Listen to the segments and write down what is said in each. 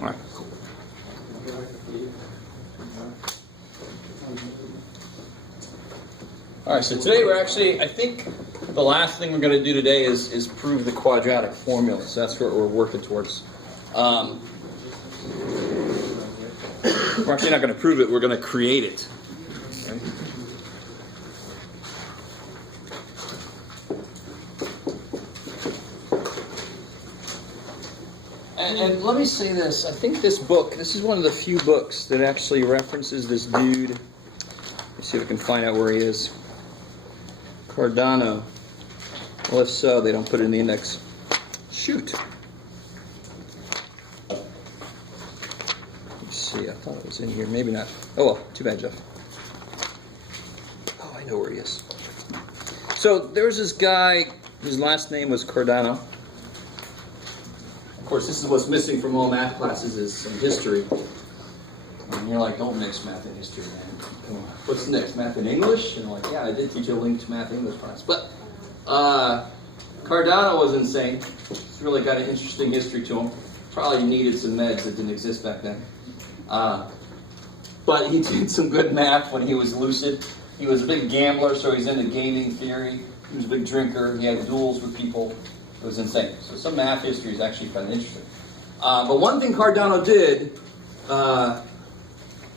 All right, cool. All right, so today we're actually, I think the last thing we're going to do today is prove the quadratic formula. So that's what we're working towards. We're actually not going to prove it, we're going to create it. Okay? And let me say this, I think this book, this is one of the few books that actually references this dude. Let's see if I can find out where he is. Cardano. Well, if so, they don't put it in the index. Shoot. Let's see, I thought it was in here. Maybe not. Oh well, too bad, Jeff. Oh, I know where he is. So there was this guy, his last name was Cardano. Of course, this is what's missing from all math classes is some history. And you're like, don't mix math and history, man. Come on. What's next? Math and English? And I'm like, yeah, I did teach a linked math English class. But Cardano was insane. He's really got an interesting history to him. Probably needed some meds that didn't exist back then. But he did some good math when he was lucid. He was a big gambler, so he's into gaming theory. He was a big drinker. He had duels with people. It was insane. So some math history is actually kind of interesting. But one thing Cardano did,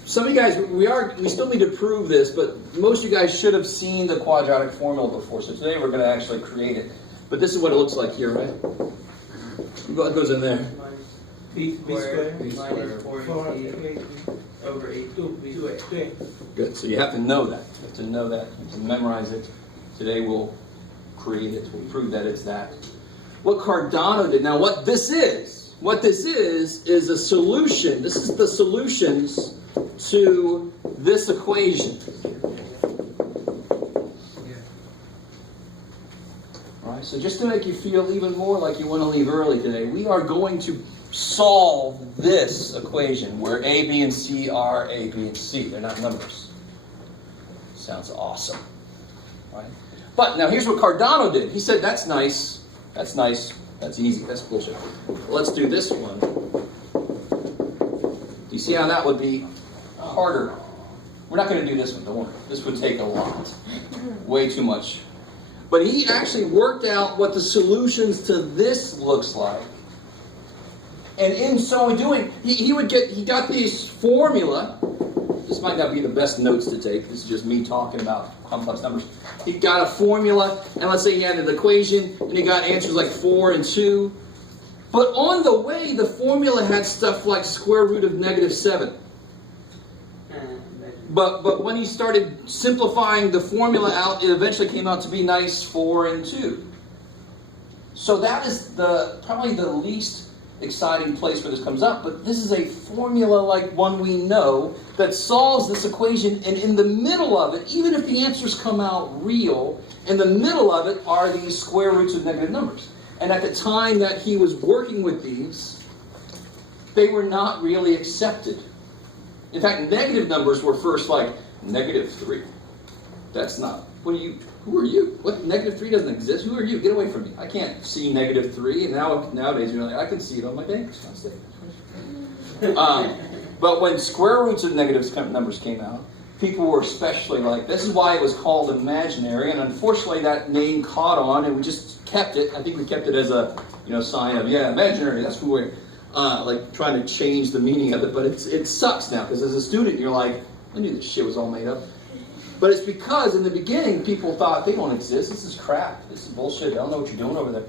some of you guys, we still need to prove this, but most of you guys should have seen the quadratic formula before. So today we're going to actually create it. But this is what it looks like here, right? What goes in there? B squared minus 4ac over 2a. Good. So you have to know that. You have to know that. You have to memorize it. Today we'll create it. We'll prove that it's that. What Cardano did. Now what this is a solution. This is the solutions to this equation. All right, so just to make you feel even more like you want to leave early today, we are going to solve this equation where A, B, and C are A, B, and C. They're not numbers. Sounds awesome. Right? But now here's what Cardano did. He said, that's nice, that's easy, that's bullshit. Let's do this one. Do you see how that would be harder? We're not going to do this one, don't worry. This would take a lot. Way too much. But he actually worked out what the solutions to this looks like. And in so doing, he got these formula. This might not be the best notes to take. This is just me talking about complex numbers. He got a formula, and let's say he had an equation, and he got answers like 4 and 2. But on the way, the formula had stuff like square root of -7. But when he started simplifying the formula out, it eventually came out to be nice 4 and 2. So that is probably the least exciting place where this comes up, but this is a formula like one we know that solves this equation, and in the middle of it, even if the answers come out real, in the middle of it are these square roots of negative numbers. And at the time that he was working with these, they were not really accepted. In fact, negative numbers were first like -3. That's not, who are you? What, -3 doesn't exist? Who are you? Get away from me. I can't see -3. And nowadays you're like, I can see it on my bank statement. But when square roots of negative numbers came out, people were especially like, this is why it was called imaginary. And unfortunately that name caught on, and we just kept it. I think we kept it as a sign of, yeah, imaginary. That's who we're like trying to change the meaning of it. But it sucks now, because as a student you're like, I knew this shit was all made up. But it's because in the beginning people thought they don't exist. This is crap. This is bullshit. I don't know what you're doing over there.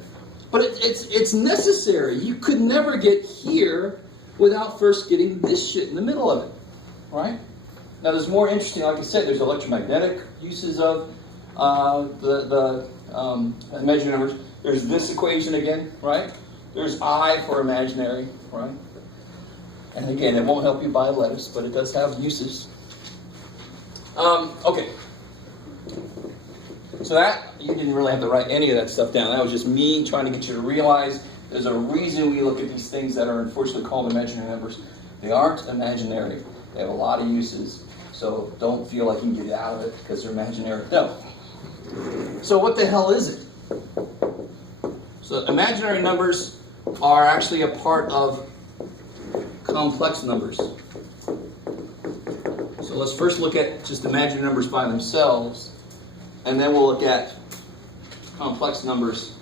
But it's necessary. You could never get here without first getting this shit in the middle of it, right? Now there's more interesting. Like I said, there's electromagnetic uses of the imaginary numbers. There's this equation again, right? There's I for imaginary, right? And again, it won't help you buy lettuce, but it does have uses. Okay. So that, you didn't really have to write any of that stuff down. That was just me trying to get you to realize there's a reason we look at these things that are unfortunately called imaginary numbers. They aren't imaginary. They have a lot of uses. So don't feel like you can get out of it because they're imaginary. No. So what the hell is it? So imaginary numbers are actually a part of complex numbers. So let's first look at just imaginary numbers by themselves, and then we'll look at complex numbers.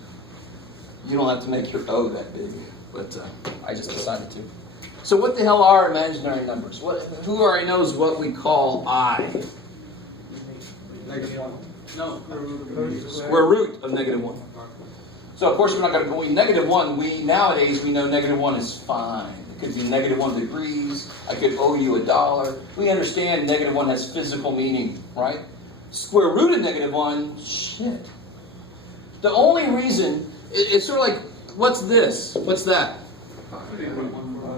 You don't have to make your O that big, but I just decided to. So what the hell are imaginary numbers? Who already knows what we call I? No. Square root of -1. So of course we're not going to go -1. Nowadays we know -1 is fine. It could be -1 degrees. I could owe you $1. We understand -1 has physical meaning, right? Square root of -1, shit. The only reason, it's sort of like, what's this? What's that?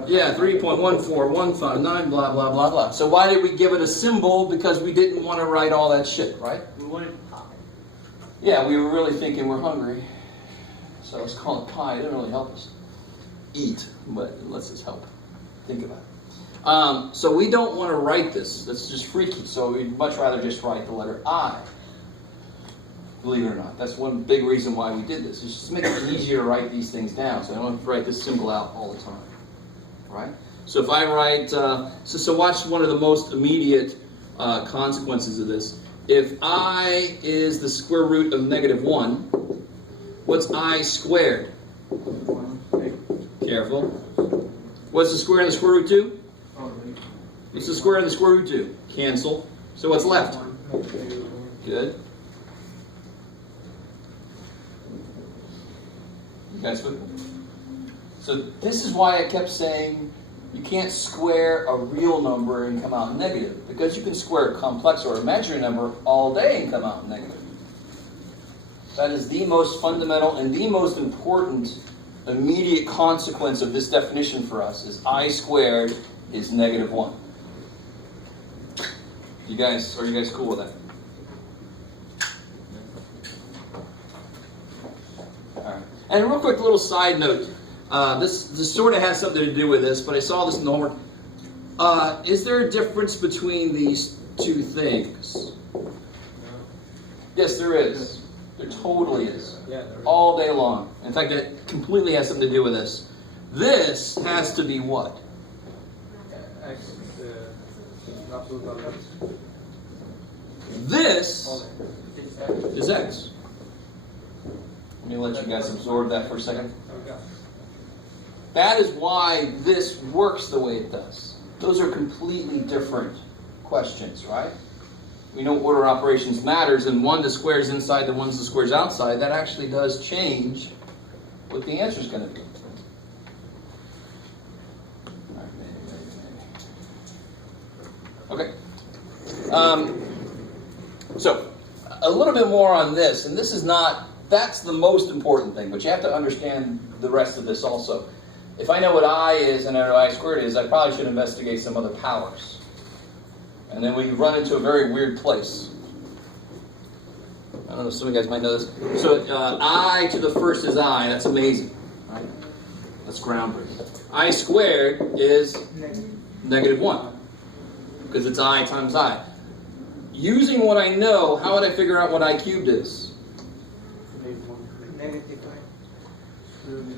Yeah, 3.14159, blah, blah, blah, blah. So why did we give it a symbol? Because we didn't want to write all that shit, right? We wanted pi. Yeah, we were really thinking we're hungry. So let's call it pi. It didn't really help us eat, but it lets us help think about it. So we don't want to write this. That's just freaky. So we'd much rather just write the letter I. Believe it or not. That's one big reason why we did this. It's just to make it easier to write these things down, so I don't have to write this symbol out all the time. Right? So if I write, so watch one of the most immediate consequences of this. If I is the square root of -1, what's I squared? Careful. What's the square of the square root 2? What's the square of the square root 2? Cancel. So what's left? Good. You guys with me? So this is why I kept saying you can't square a real number and come out negative, because you can square a complex or imaginary number all day and come out negative. That is the most fundamental and the most important immediate consequence of this definition for us is I squared is -1. Are you guys cool with that? All right. And a real quick little side note. This sort of has something to do with this, but I saw this in the homework. Is there a difference between these two things? Yes, there is. There totally is. Yeah, there is. All day long. In fact, it completely has something to do with this. This has to be what? This is X. Let me let you guys absorb that for a second. That is why this works the way it does. Those are completely different questions, right? We know order operations matters, and one that squares inside, the ones that squares outside, that actually does change what the answer is going to be. Okay. So, a little bit more on this, and this is not, that's the most important thing, but you have to understand the rest of this also. If I know what I is and I know what I squared is, I probably should investigate some other powers. And then we run into a very weird place. I don't know if some of you guys might know this. So I to the first is I. That's amazing. Right? That's groundbreaking. I squared is -1. Because it's I times I. Using what I know, how would I figure out what I cubed is?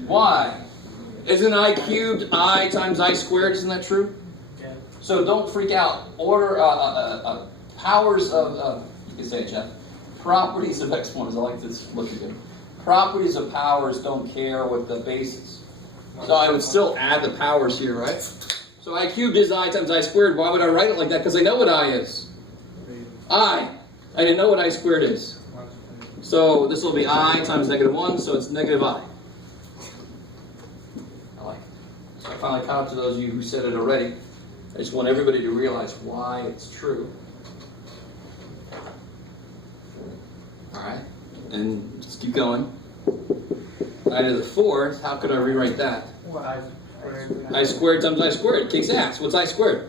Why? Isn't I cubed I times I squared? Isn't that true? Yeah. So don't freak out. Order, powers of, you can say it, Jeff. Properties of exponents. I like this look at them. Properties of powers don't care what the base is. So I would still add the powers here, right? So I cubed is I times I squared. Why would I write it like that? Because I know what I is. I didn't know what I squared is. So this will be I times -1, so it's -I. I like it. So I finally caught up to those of you who said it already. I just want everybody to realize why it's true. Alright, and let's keep going. I to the 4th, how could I rewrite that? I squared times I squared. Kicks ass. What's I squared?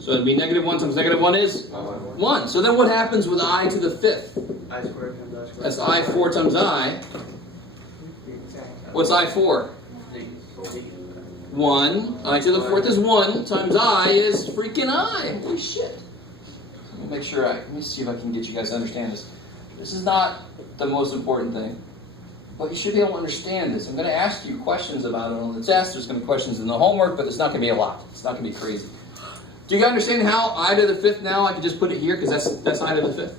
So it'd be -1 times -1 is 1. So then what happens with I to the 5th? I squared times I squared. That's I4 times I. What's I4? 1. I to the 4th is 1 times I is freaking I. Holy shit. Let me make sure let me see if I can get you guys to understand this. This is not the most important thing. But you should be able to understand this. I'm going to ask you questions about it on the test. There's going to be questions in the homework, but it's not going to be a lot. It's not going to be crazy. Do you understand how I to the fifth now? I can just put it here because that's I to the fifth.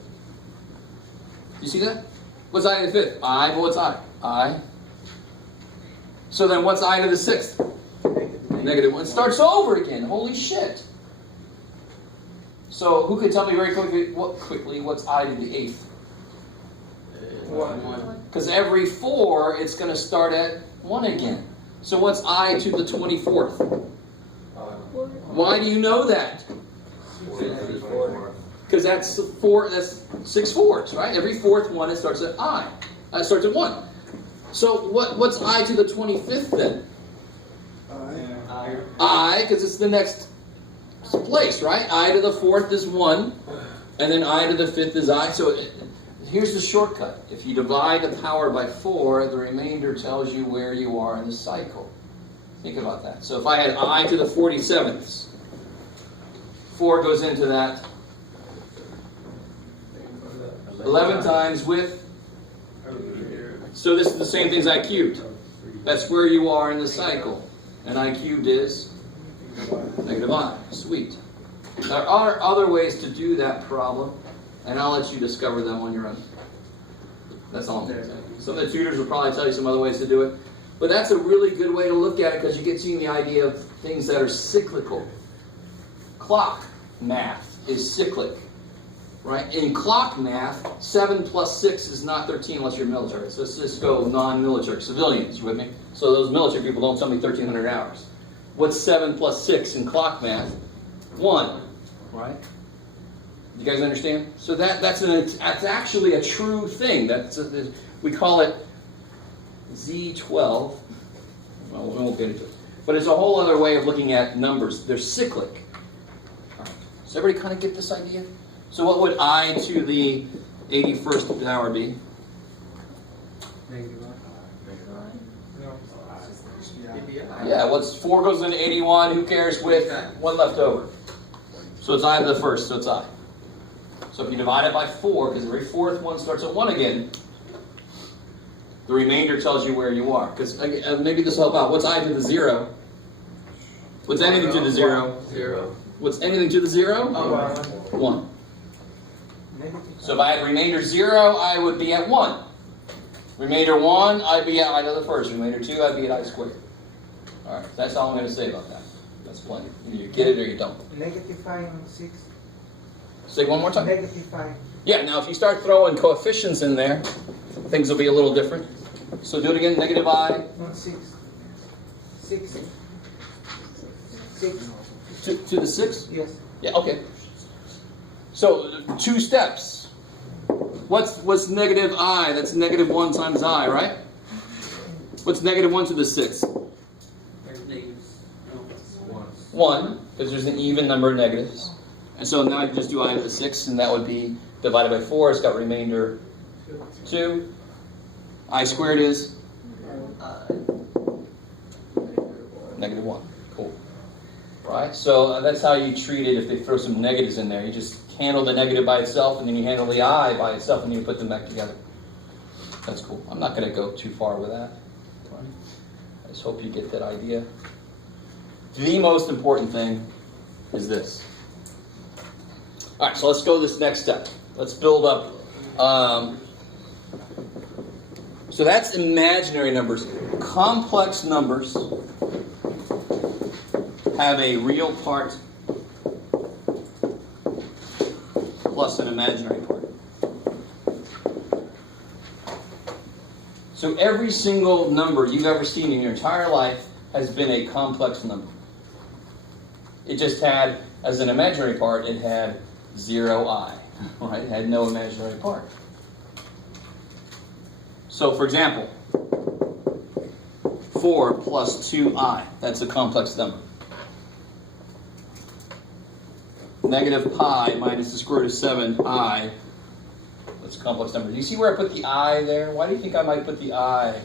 You see that? What's I to the fifth? I, but what's I? So then what's I to the sixth? Negative 1. It starts over again. Holy shit. So who can tell me very quickly what's I to the eighth? 1. Because every 4, it's going to start at 1 again. So what's I to the 24th? Why do you know that? Because that's 4. That's 6 fours, right? Every 4th one, it starts at I. It starts at 1. So what's I to the 25th then? I, because it's the next place, right? I to the 4th is 1, and then I to the 5th is I. So here's the shortcut. If you divide the power by 4, the remainder tells you where you are in the cycle. Think about that. So if I had I to the 47th, 4 goes into that 11 times with, so this is the same thing as I cubed. That's where you are in the cycle. And I cubed is negative I. Sweet. There are other ways to do that problem, and I'll let you discover them on your own. That's all I'm going to tell you. Some of the tutors will probably tell you some other ways to do it. But that's a really good way to look at it because you get seeing the idea of things that are cyclical. Clock math is cyclic. Right? In clock math, 7 plus 6 is not 13 unless you're military. So let's just go non-military. Civilians, you with me? So those military people don't tell me 1,300 hours. What's 7 plus 6 in clock math? 1. Right? You guys understand? So that's actually a true thing. We call it Z12. Well, we won't get into it. But it's a whole other way of looking at numbers. They're cyclic. All right. Does everybody kind of get this idea? So what would I to the 81st power be? Yeah, what's 4 goes into 81, who cares, with 1 left over. So it's I to the first, so it's I. So if you divide it by 4, because every 4th one starts at 1 again, the remainder tells you where you are. Because maybe this will help out. What's I to the 0? What's anything to the 0? 0. What's anything to the 0? 1. So if I had remainder 0, I would be at 1. Remainder 1, I'd be at I to the first. Remainder 2, I'd be at I squared. All right, that's all I'm going to say about that. That's plenty. Either you get it or you don't. Negative 5 and 6. Say one more time. Negative 5. Yeah, now if you start throwing coefficients in there, things will be a little different. So do it again, negative I. Not 6. 6. 6. To the 6? Yes. Yeah, okay. So 2 steps. What's negative I? That's negative 1 times I, right? What's negative 1 to the 6th? 1, because there's an even number of negatives. And so now I can just do I to the 6, and that would be divided by 4. It's got remainder 2. I squared is negative 1. Cool. Right? So that's how you treat it if they throw some negatives in there. You just handle the negative by itself, and then you handle the I by itself, and you put them back together. That's cool. I'm not going to go too far with that. Right? I just hope you get that idea. The most important thing is this. All right, so let's go this next step. Let's build up. So that's imaginary numbers. Complex numbers have a real part plus an imaginary part. So every single number you've ever seen in your entire life has been a complex number. It just had, as an imaginary part, it had 0 I, right? It had no imaginary part. So, for example, 4 plus 2i, that's a complex number. Negative pi minus the square root of 7i, that's a complex number. Do you see where I put the I there? Why do you think I might put the I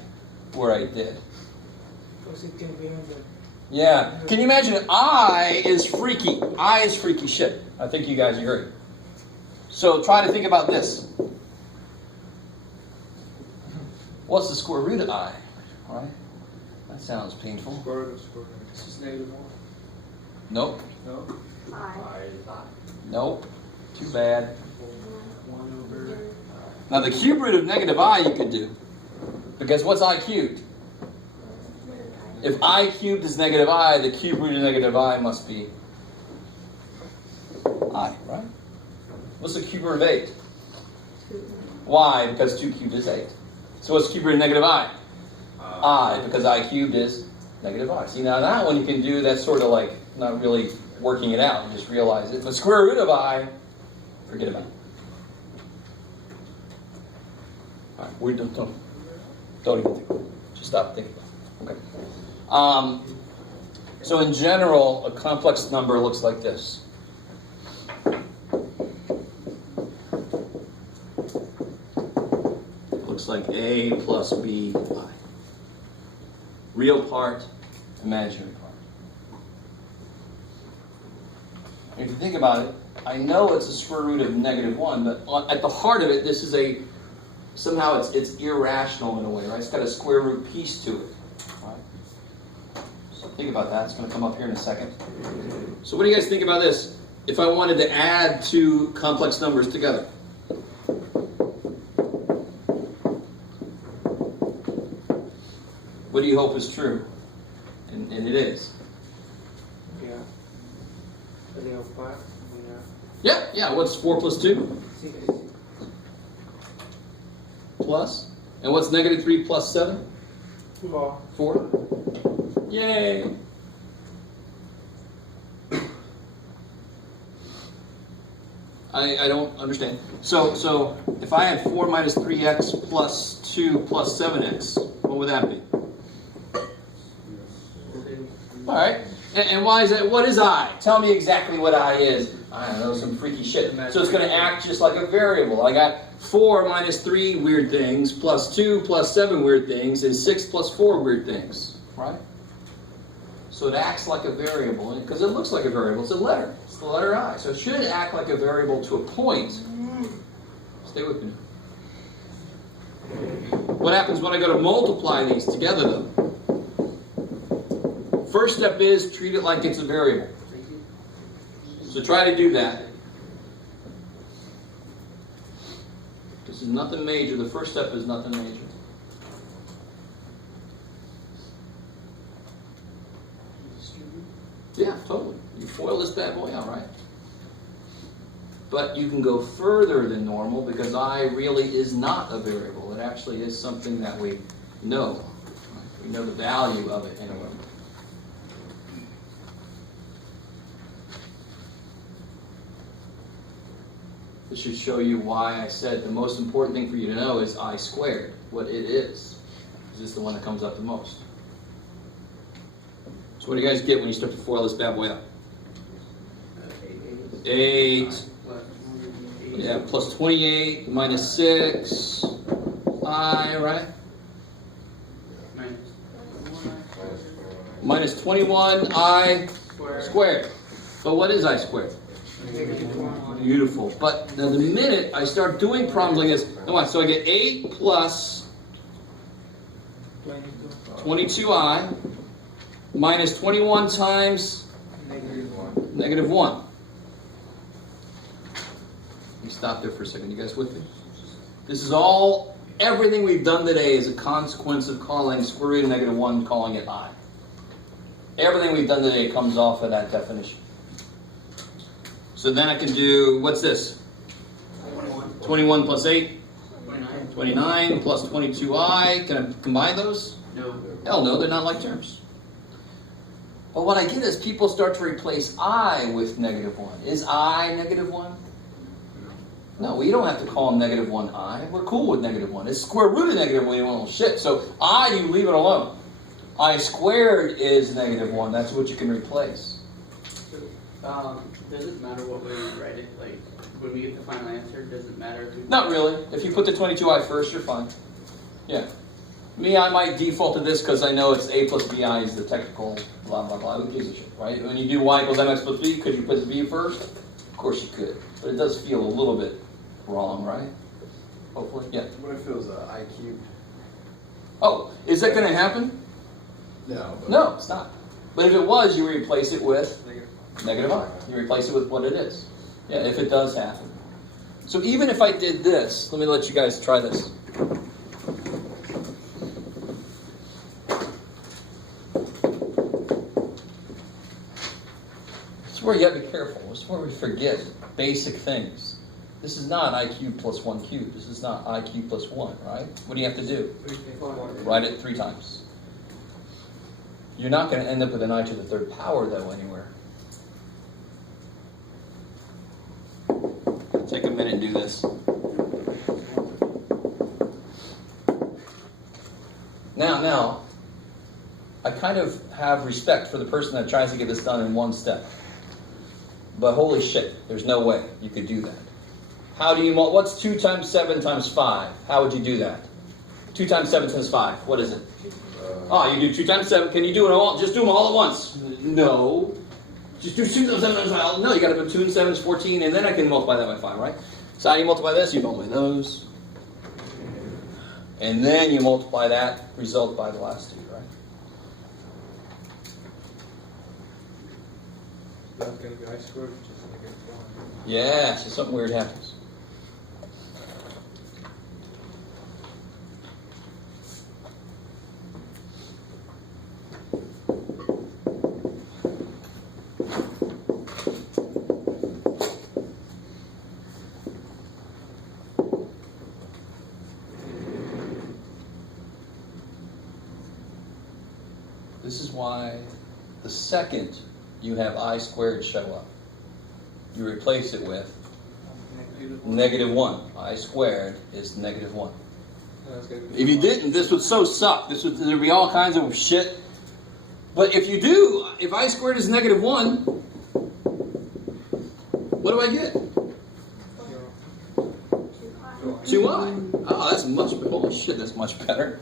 where I did? Because it can be measured. Yeah. Can you imagine? I is freaky. I is freaky shit. I think you guys agree. So try to think about this. What's the square root of I? All right? That sounds painful. Square root of square root. This is -1. Nope. No? I. Nope. Too bad. 1 over. Now the cube root of negative I you could do. Because what's I cubed? If I cubed is negative I, the cube root of negative I must be I, right? What's the cube root of 8? 2. Why? Because 2 cubed is 8. So what's the cube root of negative I? I, because I cubed is negative I. See, now that one you can do, that's sort of like not really working it out. You just realize it. But square root of I, forget about it. All right, we don't even think about it. Just stop thinking about it. Okay. So in general, a complex number looks like this. It looks like A plus B I. Real part, imaginary part. If you think about it, I know it's a square root of -1, but at the heart of it, this is somehow it's irrational in a way, right? It's got a square root piece to it. Right? So think about that. It's going to come up here in a second. So what do you guys think about this? If I wanted to add two complex numbers together. What do you hope is true? And it is. Yeah. They have 5. We have Yeah. What's 4 plus 2? 6. Plus. And what's -3 plus 7? 4. 4. Yay! I don't understand. So if I had 4 minus 3x plus 2 plus 7x, what would that be? All right. And why is that? What is I? Tell me exactly what I is. I don't know, some freaky shit. So it's going to act just like a variable. I got 4 minus 3 weird things plus 2 plus 7 weird things is 6 plus 4 weird things. Right? So it acts like a variable because it looks like a variable. It's a letter. It's the letter I. So it should act like a variable to a point. Stay with me. What happens when I go to multiply these together, though? First step is treat it like it's a variable. So try to do that. This is nothing major. The first step is nothing major. Yeah, totally. You foil this bad boy out, right? But you can go further than normal because I really is not a variable. It actually is something that we know. We know the value of it anyway. This should show you why I said the most important thing for you to know is I squared, what it is. This is the one that comes up the most. So what do you guys get when you start to foil this bad boy up? 8. Yeah, plus 28 minus 6. I, right? Minus 21 I squared. But what is I squared? Beautiful. But the minute I start doing problems like this, so I get 8 plus 22i minus 21 times -1. Let me stop there for a second. You guys with me? This is everything we've done today is a consequence of calling square root of -1, calling it I. Everything we've done today comes off of that definition. So then I can do, what's this? 21 plus 8? 29 plus 22i. Can I combine those? No. Hell no, they're not like terms. But what I get is people start to replace I with -1. Is I -1? No, we don't have to call them -1i. We're cool with -1. It's square root of -1. Well, shit. So I, you leave it alone. I squared is -1. That's what you can replace. Does it matter what way we write it? Like, when we get the final answer, does it matter if we... Not really. If you put the 22i first, you're fine. Yeah. Me, I might default to this because I know it's a plus bi is the technical blah, blah, blah. Who gives a shit, right? When you do y equals mx plus b, could you put the b first? Of course you could. But it does feel a little bit wrong, right? Hopefully, yeah. What if it was I cubed? Oh, is that going to happen? No. No, it's not. But if it was, you replace it with negative I. You replace it with what it is. Yeah, if it does happen. So even if I did this, let me let you guys try this. This is where you have to be careful. This is where we forget basic things. This is not I cubed plus 1 cubed. This is not I cubed plus 1, right? What do you have to do? Write it 3 times. You're not going to end up with an I to the 3rd power, though, anywhere. Take a minute and do this. Now, I kind of have respect for the person that tries to get this done in 1 step. But holy shit, there's no way you could do that. How do you, what's 2 times 7 times 5? How would you do that? 2 times 7 times 5, what is it? You do 2 times 7. Can you do it all? Just do them all at once. No. Just do 2 times 7 times 5. No, you got to put 2 and 7 is 14, and then I can multiply that by 5, right? So how do you multiply this? You multiply those. And then you multiply that result by the last 2, right? That's going to be I squared, just like it's 1. Yeah, so something weird happens. This is why the second you have I squared show up, you replace it with negative 1. I squared is negative 1. If you didn't, this would so suck. There'd be all kinds of shit. But if you do, if I squared is negative 1, what do I get? 2I. Oh, that's much better. Holy shit, that's much better.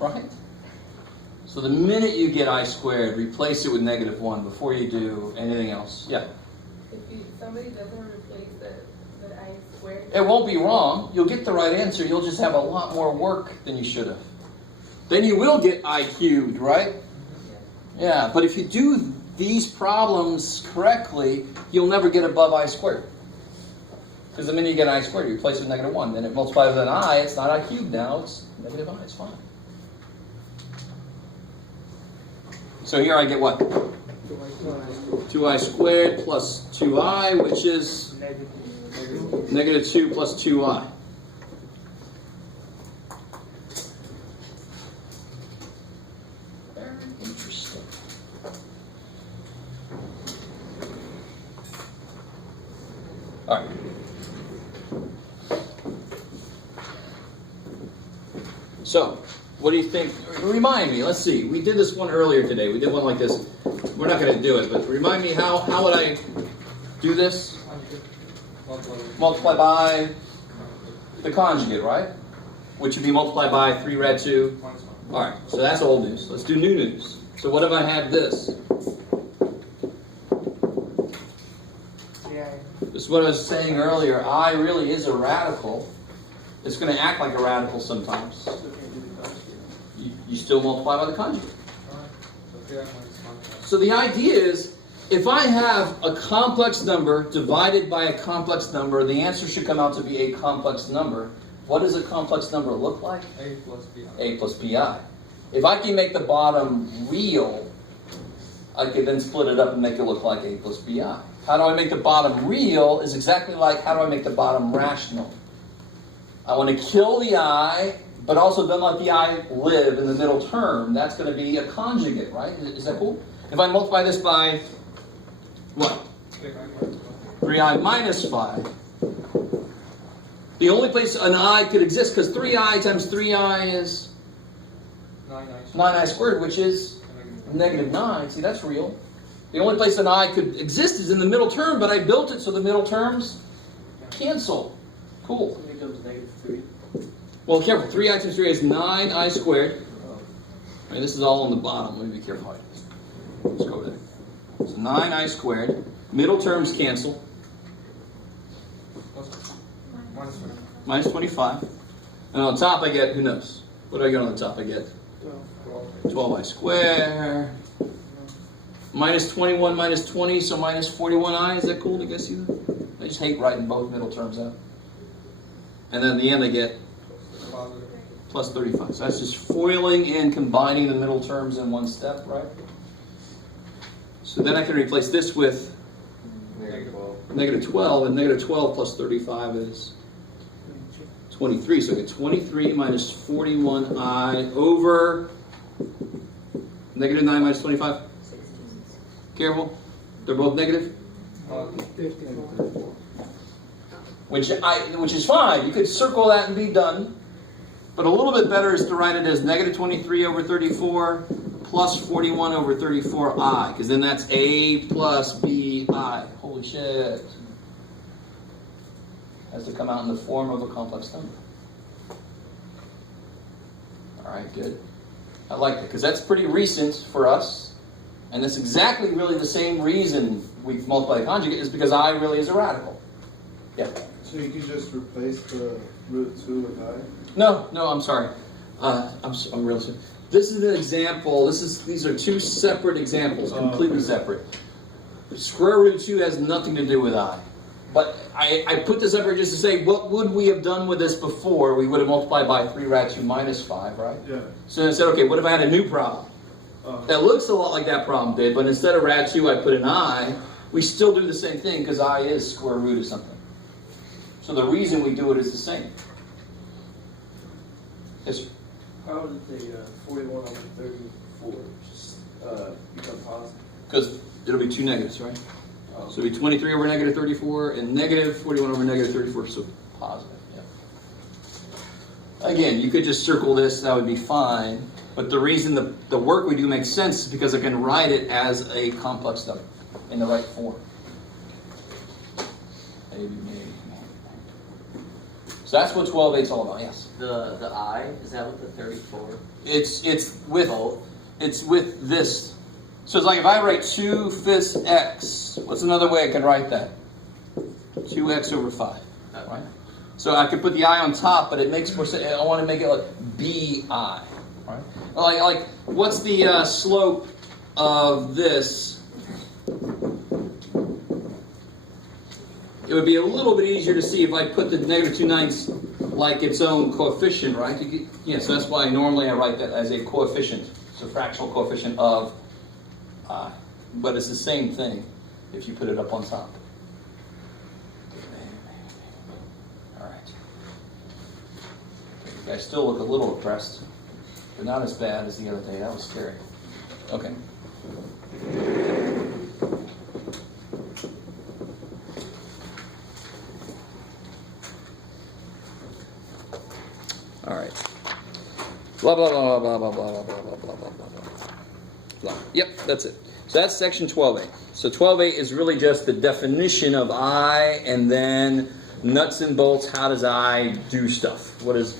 Right? So the minute you get I squared, replace it with negative 1 before you do anything else. Yeah? If somebody doesn't replace the I squared... It won't be wrong. You'll get the right answer. You'll just have a lot more work than you should have. Then you will get I cubed, right? Yeah, but if you do these problems correctly, you'll never get above I squared. Because the minute you get I squared, you replace it with negative 1. Then it multiplies with an I. It's not I cubed now. It's negative I. It's fine. So here I get what? 2I squared plus 2I, which is negative 2 plus 2I. Very interesting. All right. So, what do you think? Remind me, let's see. We did this one earlier today. We did one like this. We're not going to do it, but remind me, how would I do this? Multiply by the conjugate, right? Which would be multiplied by 3 rad 2. All right, so that's old news. Let's do new news. So what if I have this? This is what I was saying earlier. I really is a radical. It's going to act like a radical sometimes. You still multiply by the conjugate. So the idea is, if I have a complex number divided by a complex number, the answer should come out to be a complex number. What does a complex number look like? A plus pi. A plus pi. If I can make the bottom real, I can then split it up and make it look like A plus pi. How do I make the bottom real is exactly like how do I make the bottom rational. I want to kill the I, but also don't let the I live in the middle term. That's going to be a conjugate, right? Is that cool? If I multiply this by, what? 3i minus 5. The only place an I could exist, because 3i times 3i is 9i squared, which is negative 9. See, that's real. The only place an I could exist is in the middle term, but I built it so the middle terms cancel. Cool. Well, careful. 3i times 3i is 9i squared. And this is all on the bottom. Let me be careful how I do this. Let's go over there. So 9i squared. Middle terms cancel. Minus 25. And on top I get, who knows? What do I get on the top? I get 12. 12i squared. Minus 21 minus 20, so minus 41i. Is that cool to guess you? I just hate writing both middle terms out. And then in the end I get Positive. plus 35. So that's just foiling and combining the middle terms in one step, right? So then I can replace this with negative 12, and negative 12 plus 35 is 23. So I get 23 minus 41i over negative 9 minus 25. Careful. They're both negative. 54. Which is fine. You could circle that and be done. But a little bit better is to write it as negative 23 over 34 plus 41 over 34i, because then that's a plus bi. Holy shit. Has to come out in the form of a complex number. All right, good. I like that, because that's pretty recent for us. And that's exactly really the same reason we multiply the conjugate, is because I really is a radical. Yeah. So you can just replace the root 2 with I? No, I'm sorry. I'm real sorry. This is an example. These are two separate examples, completely separate. Square root of 2 has nothing to do with I. But I put this up here just to say, what would we have done with this before? We would have multiplied by 3 rad 2 minus 5, right? Yeah. So I said, okay, what if I had a new problem? That looks a lot like that problem did, but instead of rad 2, I put an I. We still do the same thing, because I is square root of something. So the reason we do it is the same. Yes, sir? How did the 41 over 34 just become positive? Because it'll be two negatives, right? Oh. So it'll be 23 over negative 34 and negative 41 over negative 34, so positive, yeah. Again, you could just circle this, that would be fine. But the reason the work we do makes sense is because I can write it as a complex number in the right form. Maybe. So that's what 12/8 is all about, yes. The I, is that with the 34? It's with Both? It's with this. So it's like if I write 2/5 x, what's another way I can write that? 2x over 5, right? So I could put the I on top, but it makes more sense. I want to make it like bi, right? Like what's the slope of this? It would be a little bit easier to see if I put the negative 2/9 like its own coefficient, right? So that's why normally I write that as a coefficient. It's a fractional coefficient of I. But it's the same thing if you put it up on top. All right. You guys still look a little oppressed, but not as bad as the other day. That was scary. Okay. All right. Blah, blah, blah, blah, blah, blah, blah, blah, blah, blah, blah, blah, blah. Yep, that's it. So that's section 12A. So 12A is really just the definition of I, and then nuts and bolts, how does I do stuff? Which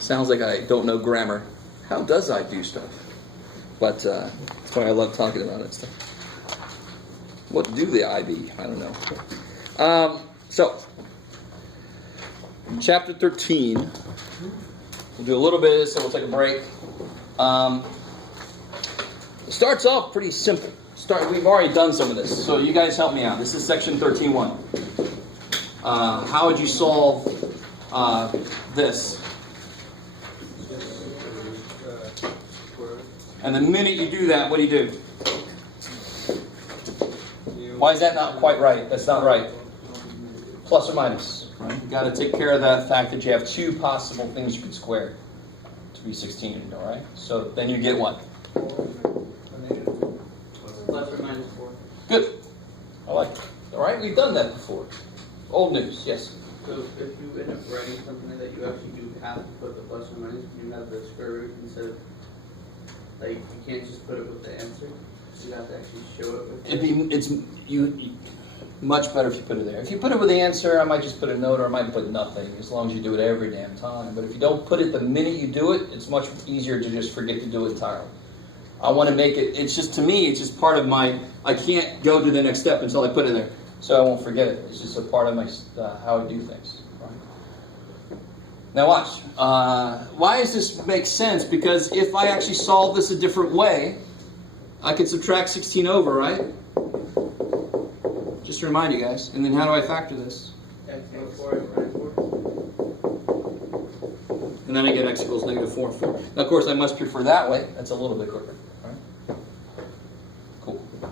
sounds like I don't know grammar. How does I do stuff? But that's why I love talking about it stuff. What do the I be? I don't know. So, chapter 13. We'll do a little bit of this, and we'll take a break. It starts off pretty simple. We've already done some of this, so you guys help me out. This is section 13.1. How would you solve this? And the minute you do that, what do you do? Why is that not quite right? That's not right. Plus or minus, right? You've got to take care of that fact that you have two possible things you could square to be 16, all right? So then you get what? Plus or minus 4. Good. I like it. All right, we've done that before. Old news, yes. So if you end up writing something that you actually do have to put the plus or minus, you have the square root instead of, like, you can't just put it with the answer. So you have to actually show it with It's much better if you put it there. If you put it with the answer, I might just put a note, or I might put nothing, as long as you do it every damn time. But if you don't put it the minute you do it, it's much easier to just forget to do it entirely. I want to make it, it's just, to me, it's just part of my, I can't go to the next step until I put it there. So I won't forget it. It's just a part of my, how I do things. Right? Now watch. Why does this make sense? Because if I actually solve this a different way, I could subtract 16 over, right? Just to remind you guys. And then how do I factor this? X equals 4, X minus 4. And then I get x equals negative 4 and 4. Now, of course, I must prefer that way. That's a little bit quicker. Right? Cool. All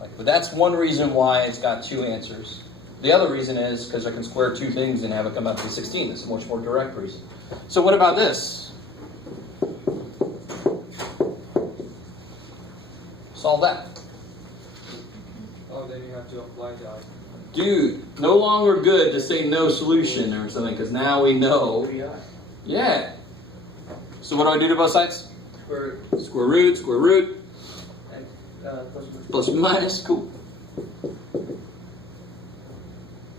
right. But that's one reason why it's got two answers. The other reason is because I can square two things and have it come out to 16. That's a much more direct reason. So what about this? Solve that. Oh, then you have to apply that. Dude, no longer good to say no solution or something, because now we know. 3i. Yeah. So what do I do to both sides? Square Square root, X, plus or minus, cool.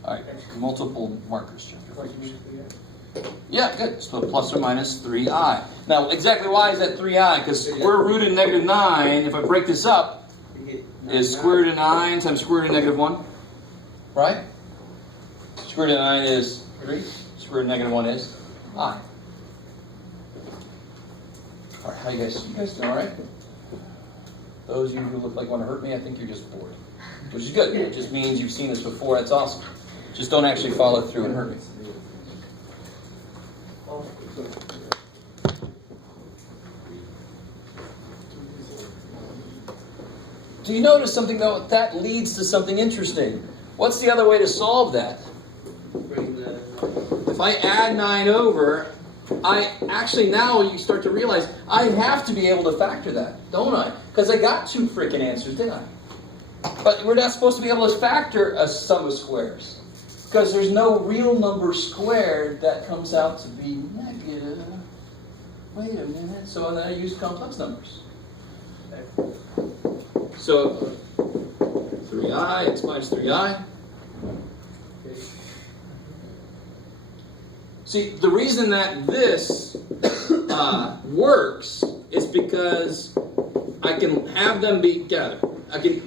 Alright, multiple markers. plus minus 3i. Yeah, good. So plus or minus 3i. Now, exactly why is that 3i? Because square root of negative 9, if I break this up, You get is 9i. square root of 9 times square root of negative 1. Right? Square root of 9 is 3. Square root of negative 1 is I. Alright, how you guys doing alright? Those of you who look like want to hurt me, I think you're just bored. Which is good. It just means you've seen this before. That's awesome. Just don't actually follow through and hurt me. Do you notice something though? That leads to something interesting. What's the other way to solve that? Bring the If I add 9 over, I actually now you start to realize I have to be able to factor that, don't I? Because I got two freaking answers, didn't I? But we're not supposed to be able to factor a sum of squares. Because there's no real number squared that comes out to be negative. Wait a minute. So then I use complex numbers. So 3i, x minus 3i. See, the reason that this works is because I can have them be together.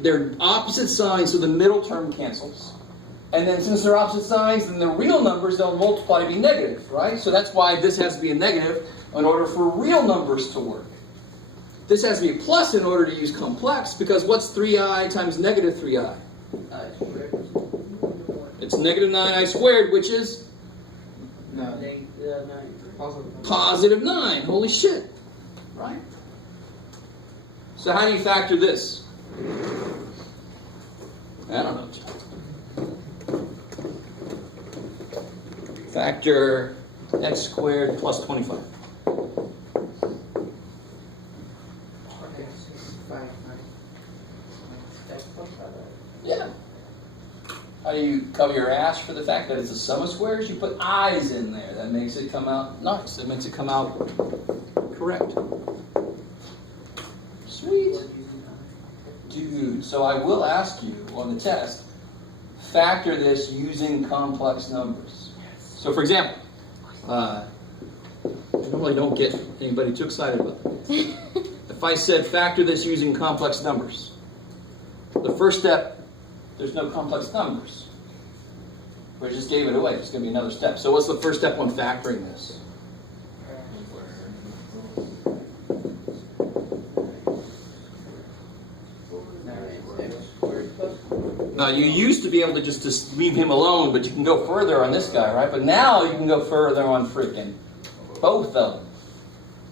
They're opposite signs, so the middle term cancels. And then since they're opposite signs, then the real numbers don't multiply to be negative, right? So that's why this has to be a negative in order for real numbers to work. This has to be a plus in order to use complex, because what's 3i times negative 3i? I squared. It's negative 9i squared, which is Negative 9. positive 9. Holy shit. Right? So how do you factor this? I don't know. Factor x squared plus 25. Yeah. How do you cover your ass for the fact that it's a sum of squares? You put i's in there. That makes it come out nice. That makes it come out correct. Sweet. Dude, so I will ask you on the test, factor this using complex numbers. So for example, I normally don't get anybody too excited about this. If I said factor this using complex numbers, the first step, there's no complex numbers. We just gave it away. It's going to be another step. So what's the first step on factoring this? Now, you used to be able to just leave him alone, but you can go further on this guy, right? But now you can go further on freaking both of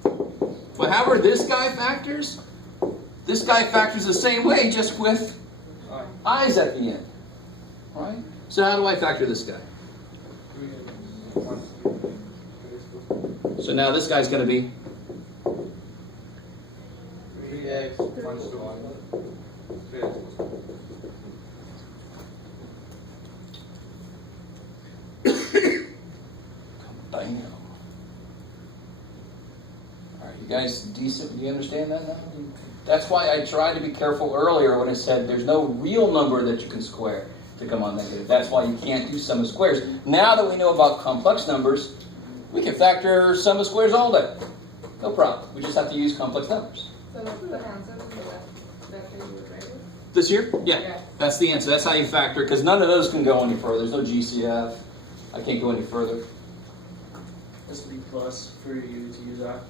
them. But however this guy factors the same way, just with i's at the end. Right? So how do I factor this guy? So now this guy's going to be 3x. 3x. bam. Alright, you guys decent? Do you understand that now? That's why I tried to be careful earlier when I said there's no real number that you can square to come on negative. That's why you can't do sum of squares. Now that we know about complex numbers, we can factor sum of squares all day. No problem. We just have to use complex numbers. So that's the answer to that thing you were writing? This here? Yeah. Yeah. That's the answer. That's how you factor, because none of those can go any further. There's no GCF. I can't go any further. This would be plus for you to use that.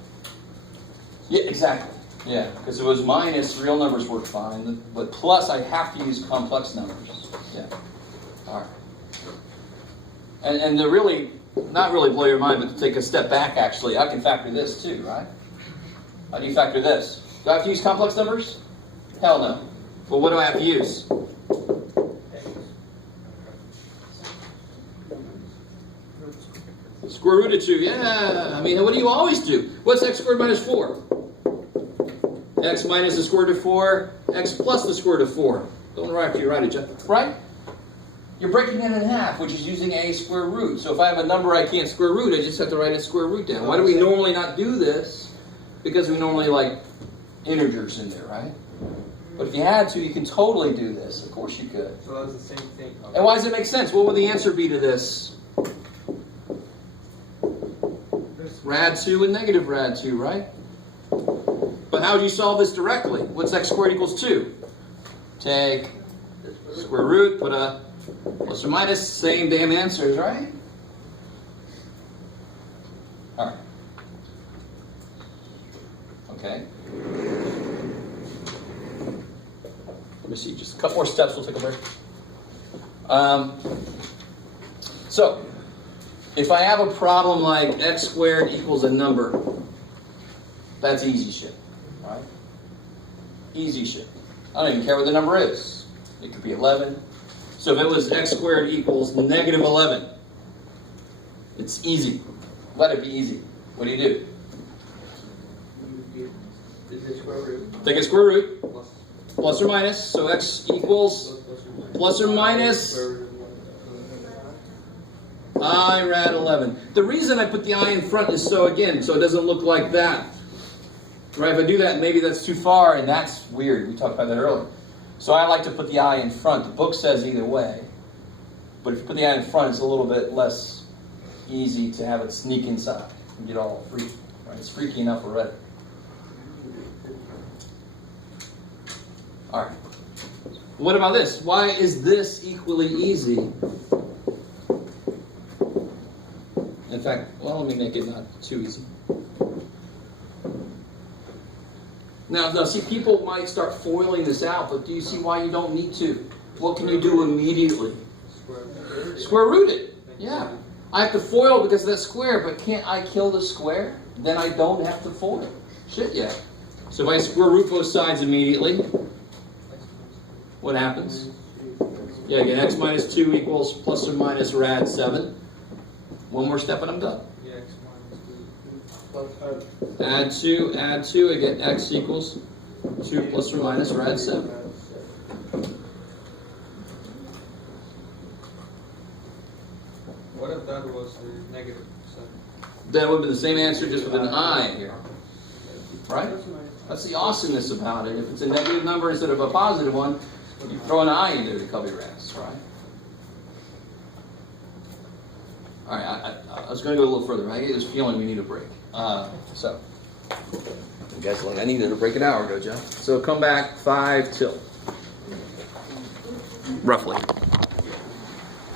Yeah, exactly. Yeah, because if it was minus, real numbers work fine. But plus, I have to use complex numbers. Yeah. All right. And to really, not really blow your mind, but to take a step back, actually, I can factor this too, right? How do you factor this? Do I have to use complex numbers? Hell no. Well, what do I have to use? Square root of 2, yeah. I mean, what do you always do? What's x squared minus 4? X minus the square root of 4, x plus the square root of 4. Don't write after you write it, Jeff. Right? You're breaking it in half, which is using a square root. So if I have a number I can't square root, I just have to write a square root down. Why do we normally not do this? Because we normally like integers in there, right? But if you had to, you can totally do this. Of course you could. So that's the same thing. And why does it make sense? What would the answer be to this? Rad 2 and negative rad 2, right? But how would you solve this directly? What's x squared equals 2? Take square root, put a plus or minus, same damn answers, right? All right. Okay. Let me see, just a couple more steps, we'll take a break. So, if I have a problem like x squared equals a number, that's easy shit, right? Easy shit. I don't even care what the number is. It could be 11. So if it was x squared equals negative 11, it's easy. Let it be easy. What do? Is it square root? Take a square root, plus or minus, so x equals plus or minus I rad 11. The reason I put the I in front is so it doesn't look like that. Right, if I do that, maybe that's too far, and that's weird. We talked about that earlier. So I like to put the I in front. The book says either way. But if you put the I in front, it's a little bit less easy to have it sneak inside and get all freaky. Right? It's freaky enough already. All right. What about this? Why is this equally easy? In fact, well, let me make it not too easy. Now, see, people might start foiling this out, but do you see why you don't need to? What can you do immediately? Square root it. Yeah. I have to foil because of that square, but can't I kill the square? Then I don't have to foil. Shit, yeah. So if I square root both sides immediately, what happens? Yeah, again, x minus 2 equals plus or minus rad 7. One more step and I'm done. Add 2, I get x equals 2 plus or minus rad 7. What if that was a negative 7? That would be the same answer just with an I here. Right? That's the awesomeness about it. If it's a negative number instead of a positive one, you throw an I in there to cover your ass, right? All right, I was going to go a little further. I get this feeling we need a break. So, you guys like, I needed a break an hour ago, Jeff. So come back 5 till. Roughly.